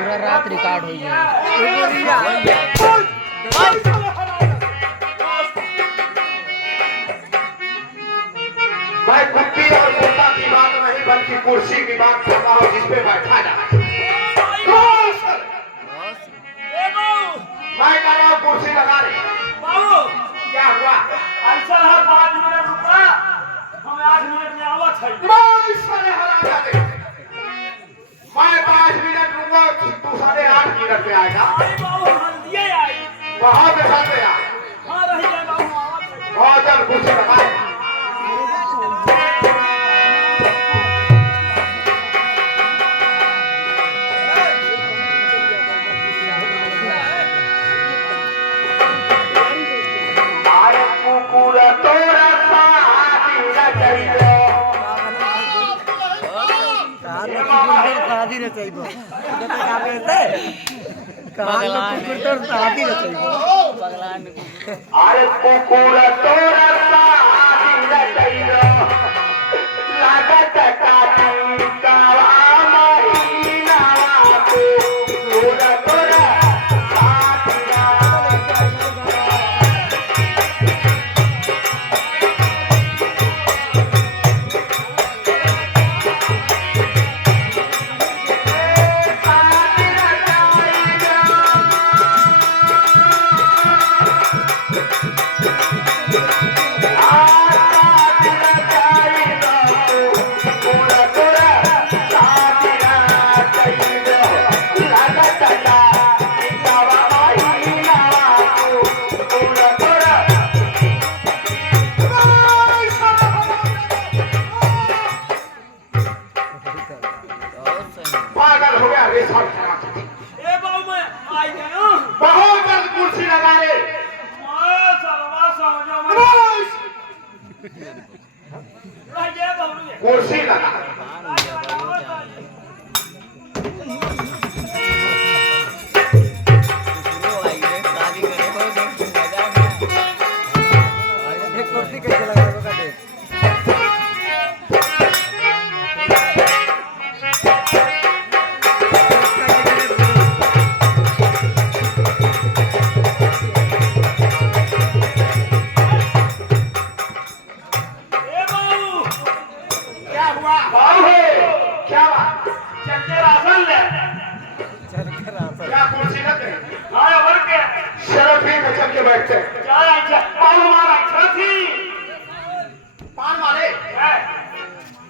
पूरा रात रिकॉर्ड हुई है। मैं कुत्ती और कुत्ता की बात नहीं बल्कि कुर्सी की बात करता हूँ जिस पे बैठा जाए। मैं कह रहा हूँ कुर्सी लगा रही। क्या हुआ? ऐसा है 5 मिनट रुका, हमें 8 मिनट में आवत है। मैं 5 मिनट रुका, तू 8.5 मिनट में आएगा। आई बाबू हल्दिए आई। बहुत बेकार में आ। हाँ रही जाए बाबू आवत है। बहुत जल्द कुर्सी लगा। अरे कुकुर तोरा साथी रचैलो लागत काटी कावा महीना कुकुर तोरा साथी पागल हो गया रे सब। ए बाबू मैं आई गया। बहुत जल्द कुर्सी लगा रे। मैं सरवा समझो मैं। रह गया बाबू ये। कुर्सी लगा। ए बाबू क्या हुआ? बाबू क्या हुआ? चक्के राशन ले। क्या कुर्सी लग गई? आया भर के। चलो ठीक है, चल के बैठते हैं। क्या अच्छा बाबू हमारा छठी। पान वाले है।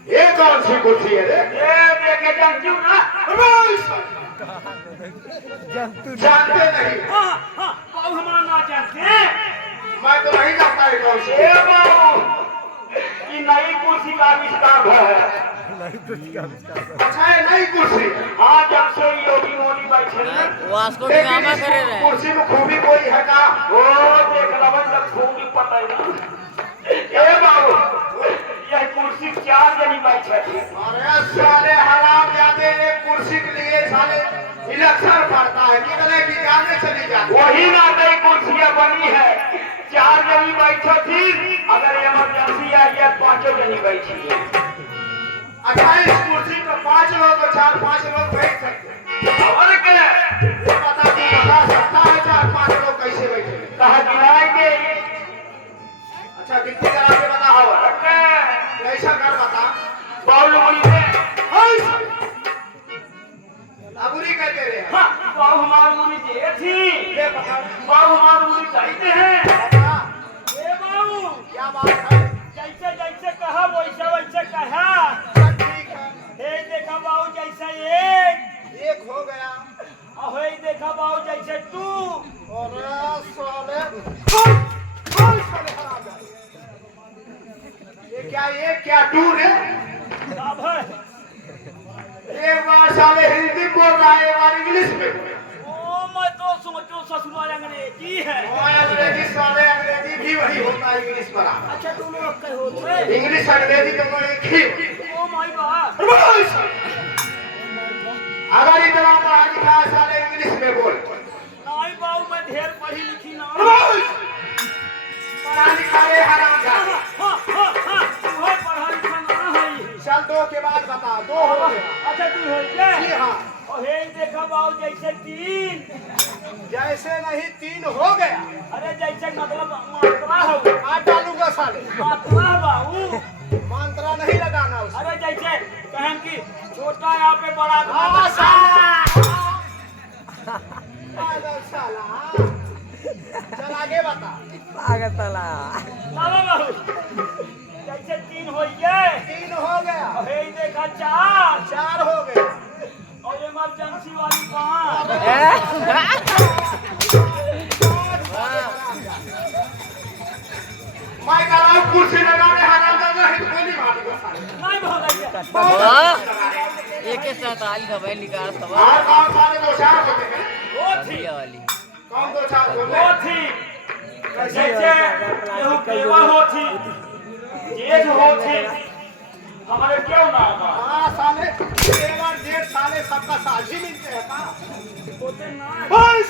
ये कौन सी कुर्सी है रे? ये देखे जंतु ना। जानते नहीं। हाँ हाँ बाबू हमारा ना जानते हैं। मैं तो नहीं जानता है कौन सी। ए बाबू ये नई कुर्सी का आविष्कार है। अच्छा है नई कुर्सी। हाँ जब से योगी मोदी बैठे ना। वास्को लेकिन डिगामा इस करे रहे। कुर्सी में खूबी कोई है का? ओ देख लवन जब खूब पता है ना। ए बाबू यह कुर्सी 4 जनी बैठे थे। अरे साले हराम जाते एक कुर्सी के लिए साले इलेक्शन पड़ता है कितने की जाने चली जाती। वही ना नई कुर्सियां बनी है। 4 जनी बैठे थी। अगर इमरजेंसी आई है 5 जनी बैठी है। अच्छा इस कुर्सी पर 5 लोग और 4-5 लोग बैठ सकते हैं। और क्या ये बता सकता है 4-5 लोग कैसे बैठे? कहा गिराएंगे। अच्छा कितनी करा के बता हो कैसा कर बता। बाबू बोलिए। अबूरी कहते रहे। हाँ बाबू हमारी मुनी दे थी। ये बता बाबू हमारी मुनी कहते हैं। बता ए बाबू क्या बात है? जैसे जैसे कहा वैसे वैसे कहा। सब ठीक है। हे देखा बाबू जैसे एक। एक हो गया। और हे देखा बाबू जैसे तू। और साले साले हराम जाते। ये क्या टूर है? अब है। एक बार साले हिंदी बोल रहा है, एक बार इंग्लिश में। ओ मैं तो सोचो ससुराल अंग्रेजी है। और अंग्रेजी साले अंग्रेजी भी वही होता है इंग्लिश वाला। अच्छा तुम लोग कहे हो थे। इंग्लिश अंग्रेजी तो मैं एक ही। Oh my God. अगर इतना पढ़ा लिखा है साले इंग्लिश में बोल। नहीं बाबू मैं ढेर पढ़ी लिखी ना। पढ़ा लिखा रे हराम जाते। हाँ हाँ हाँ तू है पढ़ा लिखा ना है। चल 2 के बाद बता। 2 हो गए। अच्छा तू हो गए। जी हाँ। और हे देखा देखो बाबू जैसे तीन, जैसे नहीं 3 हो गया। अरे जैसे मतलब मात्रा हो, आज डालूंगा साले। मात्रा बाबू, मंत्रा नहीं लगाना उसमें। अरे जैसे कहें कि छोटा यहाँ पे बड़ा हाँ, साला। पागल साला। चल आगे बता। चलो बाबू जैसे तीन हो गए, 3 हो गया। हे देखा चार, 4 हो गया। और इमरजेंसी वाली 5। मैं कह रहा हूँ कुर्सी लगाने हरामजादा है, गोली मार दूंगा साले। नहीं भगाइए, एक के साथ आली खबर निकाल और खबर कौन साले 2-4 होते हैं? वो थी, वाली कौन 2-4 होते वो हैं? थी, जैसे केहू केवा हो थी, जेठ हो थी, हमारे क्यों ना होगा? हाँ साले, तेवर जेठ साले सबका साझी मिलते हैं का? होते ना, बस